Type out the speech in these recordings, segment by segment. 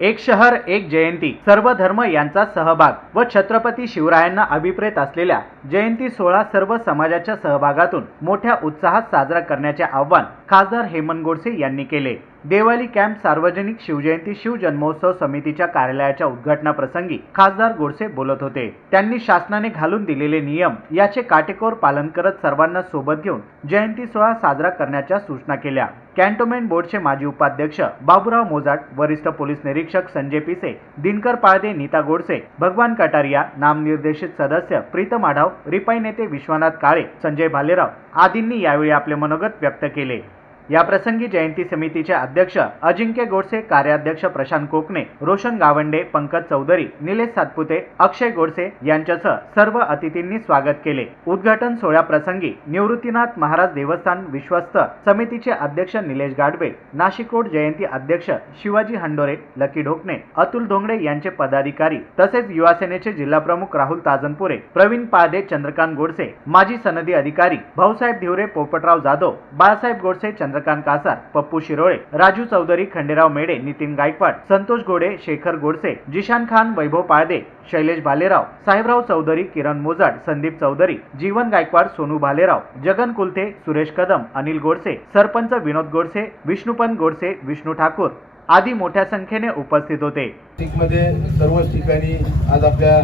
एक शहर एक जयंती सर्व धर्म यांचा सहभाग व छत्रपती शिवरायांना अभिप्रेत असलेल्या जयंती सोहळा सर्व समाजाच्या सहभागातून मोठ्या उत्साहात साजरा करण्याचे आवाहन खासदार हेमंत गोडसे यांनी केले. देवाली कॅम्प सार्वजनिक शिवजयंती शिवजन्मोत्सव समितीच्या कार्यालयाच्या उद्घाटनाप्रसंगी खासदार गोडसे बोलत होते. त्यांनी शासनाने घालून दिलेले नियम याचे काटेकोर पालन करत सर्वांना सोबत घेऊन जयंती सोहळा साजरा करण्याच्या सूचना केल्या. कॅन्टोन्मेंट बोर्डचे माजी उपाध्यक्ष बाबूराव मोजाट वरिष्ठ पोलीस निरीक्षक संजय पिसे दिनकर पाळदे नीता गोडसे भगवान कटारिया नामनिर्देशित सदस्य प्रीतम आढाव रिपाई नेते विश्वनाथ काळे संजय भालेराव आदींनी यावेळी आपले मनोगत व्यक्त केले. याप्रसंगी जयंती समितीचे अध्यक्ष अजिंक्य गोडसे कार्याध्यक्ष प्रशांत कोकणे रोशन गावंडे पंकज चौधरी निलेश सातपुते अक्षय गोडसे यांच्यासह सर्व अतिथींनी स्वागत केले. उद्घाटन सोहळ्याप्रसंगी निवृत्तीनाथ महाराज देवस्थान विश्वस्त समितीचे अध्यक्ष निलेश गाडवे नाशिक रोड जयंती अध्यक्ष शिवाजी हंडोरे लकी ढोकणे अतुल धोंगडे यांचे पदाधिकारी तसेच युवासेनेचे जिल्हाप्रमुख राहुल ताजनपुरे प्रवीण पादे चंद्रकांत गोडसे माजी सनदी अधिकारी भाऊसाहेब धिवरे पोपटराव जाधव बाळासाहेब गोडसे चंद्र चंद्रकांत कासार पप्पू शिरोळे राजू चौधरी खंडेराव मेडे नितीन गायकवाड संतोष गोडे शेखर गोडसे जिशान खान वैभव पाळदे शैलेश भालेराव साहेबराव चौधरी किरण मोजाड संदीप चौधरी जीवन गायकवाड सोनू भालेराव जगन कुलते सुरेश कदम अनिल गोडसे सरपंच विनोद गोडसे विष्णुपंत गोडसे विष्णू ठाकूर आदी मोठ्या संख्येने उपस्थित होते. सर्वच ठिकाणी आज आपल्या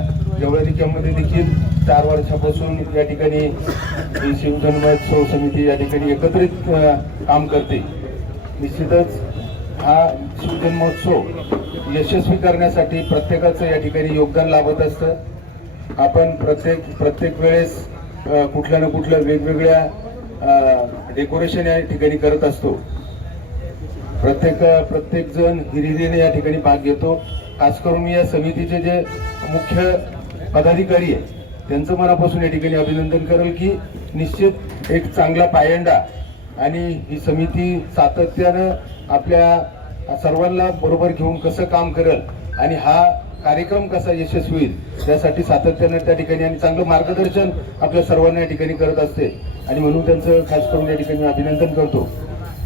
देखील चार वर्षापासून या ठिकाणी ही शिवजन्मोत्सव समिती या ठिकाणी एकत्रित काम करते. निश्चितच हा शिवजन्मोत्सव यशस्वी करण्यासाठी प्रत्येकाचं या ठिकाणी योगदान लाभत असतं. आपण प्रत्येक प्रत्येक वेळेस कुठल्या ना कुठल्या वेगवेगळ्या डेकोरेशन या ठिकाणी करत असतो. प्रत्येक प्रत्येक जण हिरिरीने या ठिकाणी भाग घेतो. खास करून या समितीचे जे मुख्य पदाधिकारी आहे त्यांचं मनापासून या ठिकाणी अभिनंदन करेल की निश्चित एक चांगला पायंडा आणि ही समिती सातत्यानं आपल्या सर्वांना बरोबर घेऊन कसं काम करेल आणि हा कार्यक्रम कसा यशस्वी होईल त्यासाठी सातत्यानं त्या ठिकाणी आणि चांगलं मार्गदर्शन आपल्या सर्वांना या ठिकाणी करत असते. आणि म्हणून त्यांचं खास करून या ठिकाणी अभिनंदन करतो.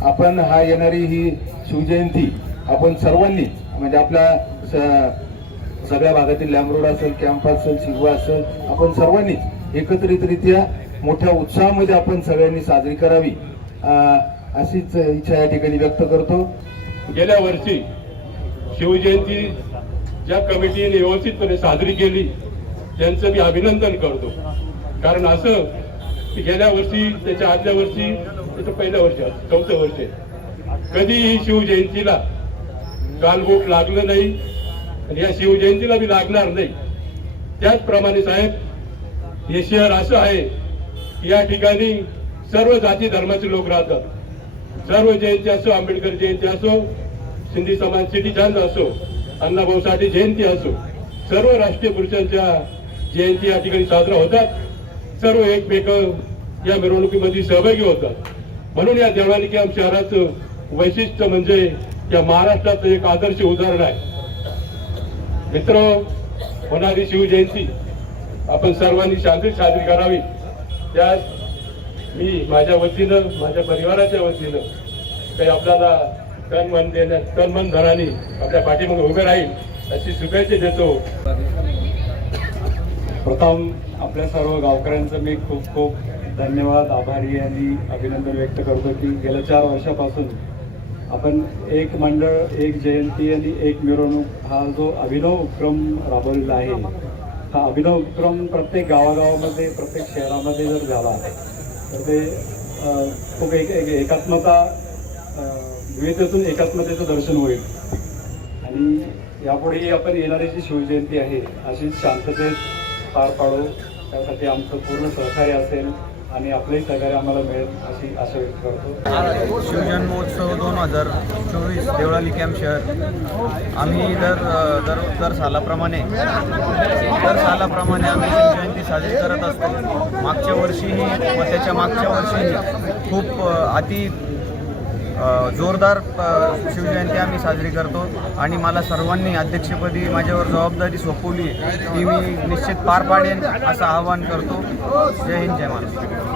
आपण हा येणारी ही शिवजयंती आपण सर्वांनी म्हणजे आपल्या स- सगळ्या भागातील लॅम्ब रोड असेल कॅम्प असेल शिगवा असेल आपण सर्वांनीच एकत्रितरित्या मोठ्या उत्साहामध्ये आपण सगळ्यांनी साजरी करावी अशीच इच्छा या ठिकाणी व्यक्त करतो गेल्या वर्षी शिवजयंती ज्या कमिटीने व्यवस्थितपणे साजरी केली त्यांचं मी अभिनंदन करतो कारण असं की गेल्या वर्षी त्याच्या आदल्या वर्षी त्याचं पहिल्या वर्षी चौथं वर्ष आहे. कधीही शिवजयंतीला गालबोट लागलं नाही आणि या शिवजयंतीला बी लागणार नाही. त्याचप्रमाणे साहेब हे शहर असं आहे की या ठिकाणी सर्व जाती धर्माचे लोक राहतात. सर्व जयंती असो आंबेडकर जयंती असो सिंधी समाज सिटी चांद असो अण्णाभाऊ साठे जयंती असो सर्व राष्ट्रीय पुरुषांच्या जयंती या ठिकाणी साजरा होतात. सर्व एकमेक या मिरवणुकीमध्ये सहभागी होतात. म्हणून या देवळाली कॅम्प शहराचं वैशिष्ट्य म्हणजे या महाराष्ट्राचं एक आदर्श उदाहरण आहे. मित्र होणारी शिवजयंती आपण सर्वांनी शांती साजरी करावी. त्यात मी माझ्या वतीनं माझ्या परिवाराच्या वतीनं काही आपल्याला तन मन देण्या तन मन धनाने आपल्या पाठीमागे उभे राहील अशी शुभेच्छा देतो. प्रथम आपल्या सर्व गावकऱ्यांचं मी खूप खूप धन्यवाद आभारी आणि अभिनंदन व्यक्त करतो की गेल्या चार वर्षापासून आपण एक मंडळ एक जयंती आणि एक मिरवणूक हा जो अभिनव उपक्रम राबवलेला आहे हा अभिनव उपक्रम प्रत्येक गावागावामध्ये प्रत्येक शहरामध्ये जर झाला तर ते खूप एक एकात्मता अ, विविधतेतून एकात्मतेचं दर्शन होईल. आणि यापुढेही आपण येणारी जी शिवजयंती आहे अशीच शांततेत पार पाडू त्यासाठी आमचं पूर्ण सहकार्य असेल. आणि आपलंही सहकार्य आम्हाला मिळेल अशी आशा व्यक्त करतो. शिवजन्मोत्सव दोन हजार चोवीस देवळाली कॅम्प शहर. आम्ही दर दर दर सालाप्रमाणे दर सालाप्रमाणे आम्ही शिवजयंती साजरी करत असतो. मागच्या वर्षीही व त्याच्या मागच्या वर्षीही खूप अति जोरदार शिवजयंती आम्ही साजरी करतो आणि मला सर्वांनी अध्यक्षपदी माझ्यावर जबाबदारी सोपवली ती मी निश्चित पार पाडेन असं आवाहन करतो. जय हिंद जय महाराष्ट्र.